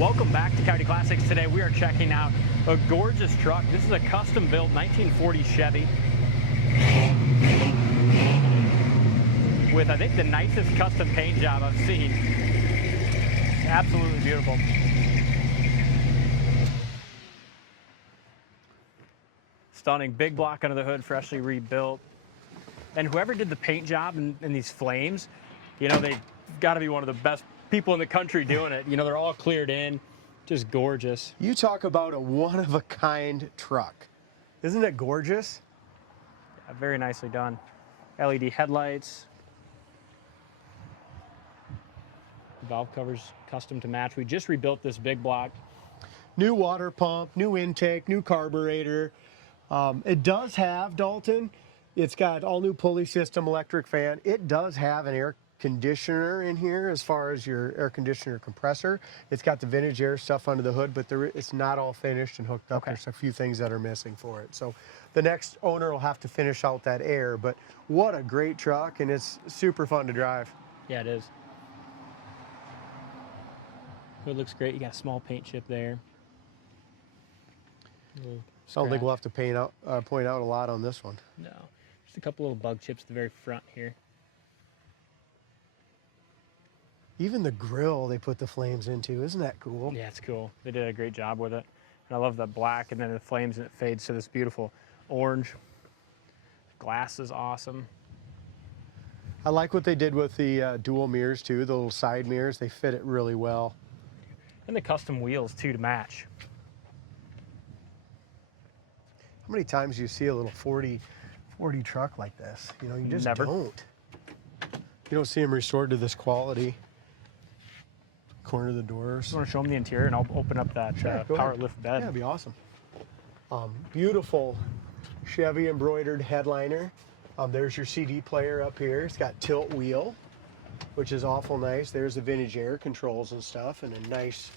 Welcome back to Coyote Classics. Today we are checking out a gorgeous truck. This is a custom-built 1940 Chevy with, I think, the nicest custom paint job I've seen. Absolutely beautiful. Stunning. Big block under the hood, freshly rebuilt. And whoever did the paint job in these flames, you know, they've got to be one of the best people in the country doing it. You know, they're all cleared in, just gorgeous. You talk about a one-of-a-kind truck. Isn't it gorgeous? Yeah, very nicely done. LED headlights. Valve covers custom to match. We just rebuilt this big block. New water pump, new intake, new carburetor. It does have, Dalton, it's got all new pulley system, electric fan. It does have an air conditioner in here as far as your air conditioner compressor. It's got the vintage air stuff under the hood, but it's not all finished and hooked up. Okay. There's a few things that are missing for it. So the next owner will have to finish out that air, but what a great truck, and it's super fun to drive. Yeah, it is. Hood looks great. You got a small paint chip there. I don't think we'll have to point out a lot on this one. No, just a couple little bug chips at the very front here. Even the grill they put the flames into, isn't that cool? Yeah, it's cool. They did a great job with it. And I love the black and then the flames, and it fades to this beautiful orange. Glass is awesome. I like what they did with the dual mirrors too, the little side mirrors. They fit it really well. And the custom wheels too to match. How many times do you see a little 40 truck like this? You know, you just Never. don't. You don't see them restored to this quality. Corner of the doors. You want to show them the interior, and I'll open up that power lift bed. Yeah, that'd be awesome. Beautiful Chevy embroidered headliner. There's your CD player up here. It's got tilt wheel, which is awful nice. There's the vintage air controls and stuff, and a nice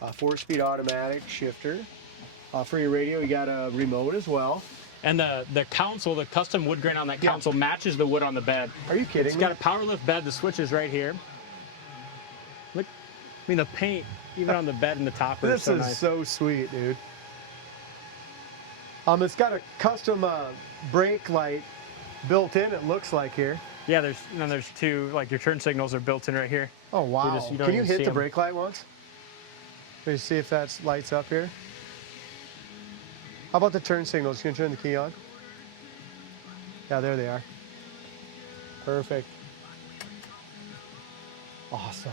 4-speed automatic shifter. For your radio, you got a remote as well. And the console, the custom wood grain on that console matches the wood on the bed. Are you kidding It's got a power lift bed. The switch is right here. Look, I mean, the paint, even on the bed and the topper is so nice. This is so sweet, dude. It's got a custom brake light built in, it looks like here. Yeah, there's two, like your turn signals are built in right here. Oh, wow. Can you hit the brake light once? Let me see if that lights up here. How about the turn signals? You can turn the key on. Yeah, there they are. Perfect. Awesome.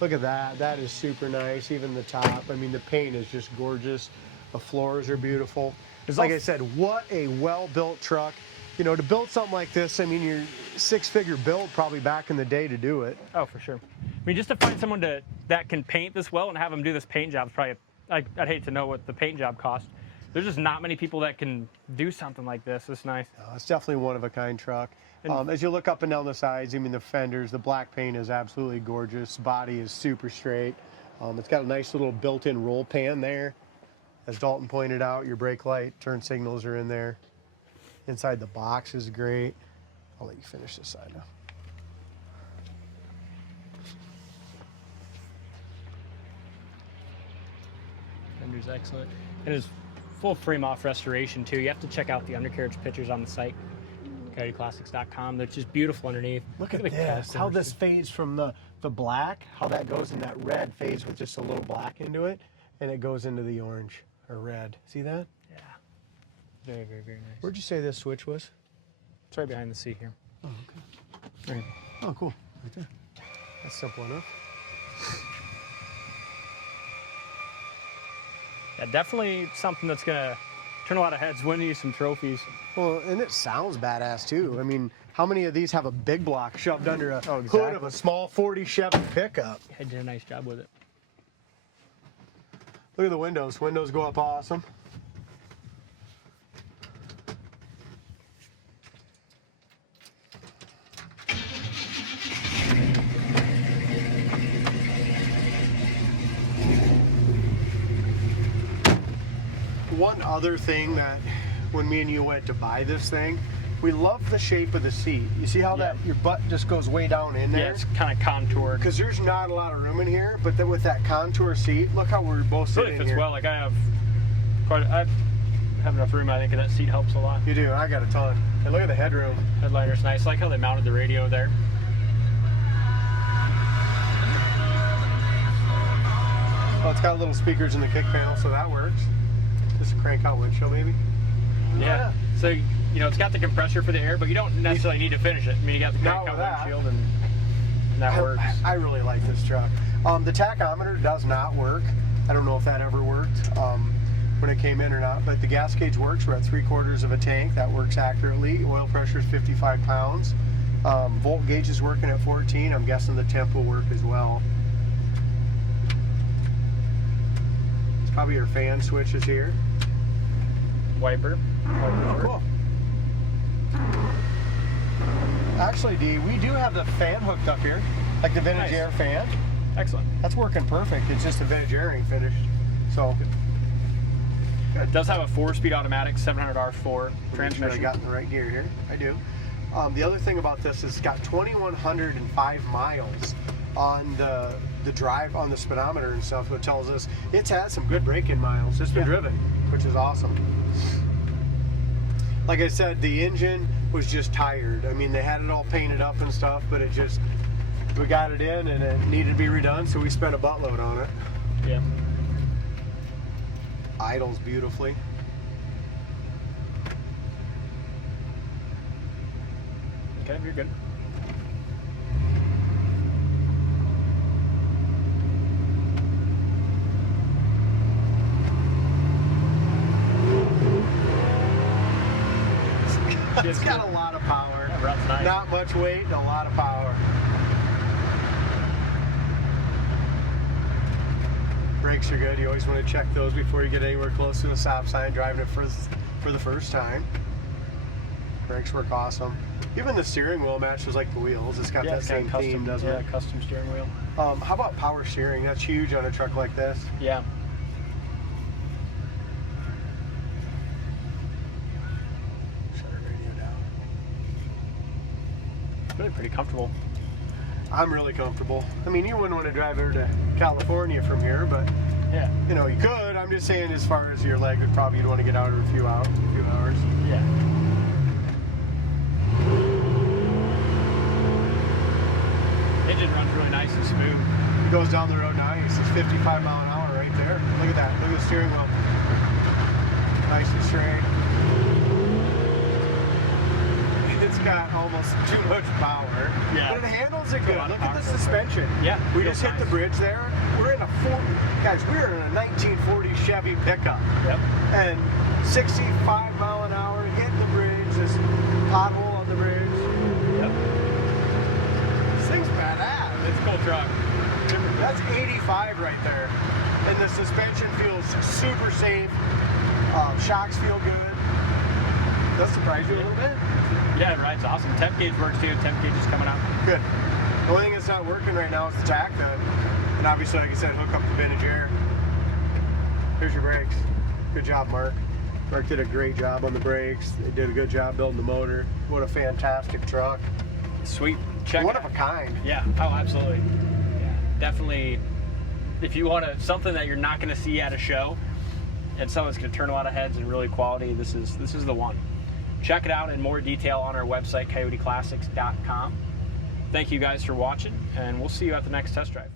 Look at that. That is super nice. Even the top. I mean, the paint is just gorgeous. The floors are beautiful. Like I said, what a well-built truck. You know, to build something like this, I mean, your 6-figure build probably back in the day to do it. Oh, for sure. I mean, just to find someone that can paint this well and have them do this paint job is probably, I'd hate to know what the paint job costs. There's just not many people that can do something like this. It's nice. It's definitely one-of-a-kind truck. As you look up and down the sides, I mean, the fenders, the black paint is absolutely gorgeous. Body is super straight. It's got a nice little built-in roll pan there. As Dalton pointed out, your brake light, turn signals are in there. Inside the box is great. I'll let you finish this side now. Fender's excellent. It is full frame-off restoration, too. You have to check out the undercarriage pictures on the site, coyoteclassics.com. They're just beautiful underneath. Look at this, how this fades from the black, how that goes in that red fades with just a little black into it, and it goes into the orange or red. See that? Yeah. Very, very, very nice. Where'd you say this switch was? It's right behind the seat here. Oh, okay. Right. Oh, cool. Right there. That's simple enough. Yeah, definitely something that's going to turn a lot of heads, win you some trophies. Well, and it sounds badass, too. I mean, how many of these have a big block shoved under a hood of a small 40 Chevy pickup? I did a nice job with it. Look at the windows. Windows go up awesome. One other thing that when me and you went to buy this thing, We love the shape of the seat. You see how that your butt just goes way down in there? Yeah, it's kind of contoured. Because there's not a lot of room in here, but then with that contour seat, look how we're both sitting Really fits here. well. Like I have enough room. I think and that seat helps a lot. You do. I got a ton. And look at the headroom. Headliner's nice. I like how they mounted the radio there. Oh, it's got little speakers in the kick panel, so that works. Just a crank out windshield, maybe. Yeah. So it's got the compressor for the air, but you don't necessarily need to finish it. I mean, you got the crank out windshield, and that works. I really like this truck. The tachometer does not work. I don't know if that ever worked when it came in or not, but the gas gauge works. We're at 3/4 of a tank. That works accurately. Oil pressure is 55 pounds. Volt gauge is working at 14. I'm guessing the temp will work as well. It's probably your fan switches here. Wiper. Cool. Actually, Dee, we do have the fan hooked up here, like the vintage air fan. Excellent. That's working perfect. It's just the vintage air ain't finished. So it does have a 4-speed automatic 700R4 transmission. I got in the right gear here. I do. The other thing about this is it's got 2,105 miles on the drive on the speedometer and stuff. It tells us it's had some good break-in miles. It's been driven, which is awesome. Like I said, the engine was just tired. I mean, they had it all painted up and stuff, but we got it in and it needed to be redone, so we spent a buttload on it. Yeah. Idles beautifully. Okay, you're good. It's got a lot of power. That runs nice. Not much weight, a lot of power. Brakes are good. You always want to check those before you get anywhere close to a stop sign driving it for the first time. Brakes work awesome. Even the steering wheel matches like the wheels. It's got that same theme, doesn't it? Yeah, custom steering wheel. How about power steering? That's huge on a truck like this. Yeah. Shut our radio down. Really pretty comfortable. I'm really comfortable. I mean, you wouldn't want to drive over to California from here, but yeah, you could. I'm just saying, as far as your leg would probably, you'd want to get out in a few hours. Yeah. Engine runs really nice and smooth. It goes down the road nice. It's 55 mile an hour right there. Look at that. Look at the steering wheel. Nice and straight. It's got almost too much power. Yeah. But it handles it good. Look at the suspension. Yeah. We just hit the bridge there. We're in a we're in a 1940 Chevy pickup. Yep. And 65 mile an hour, hitting the bridge, this pothole on the bridge. Yep. This thing's badass. It's a cool truck. That's 85 right there. And the suspension feels super safe. Shocks feel good. That surprised you a little bit? Yeah, it rides awesome. Temp gauge works too. Temp gauge is coming out. Good. The only thing that's not working right now is the tack gun. And obviously, like I said, hook up the vintage air. Here's your brakes. Good job, Mark. Mark did a great job on the brakes. They did a good job building the motor. What a fantastic truck. Sweet. Check One it out. of a kind. Yeah. Oh, absolutely. Yeah. Definitely. If you want something that you're not going to see at a show, and someone's going to turn a lot of heads and really quality, this is the one. Check it out in more detail on our website, coyoteclassics.com. Thank you guys for watching, and we'll see you at the next test drive.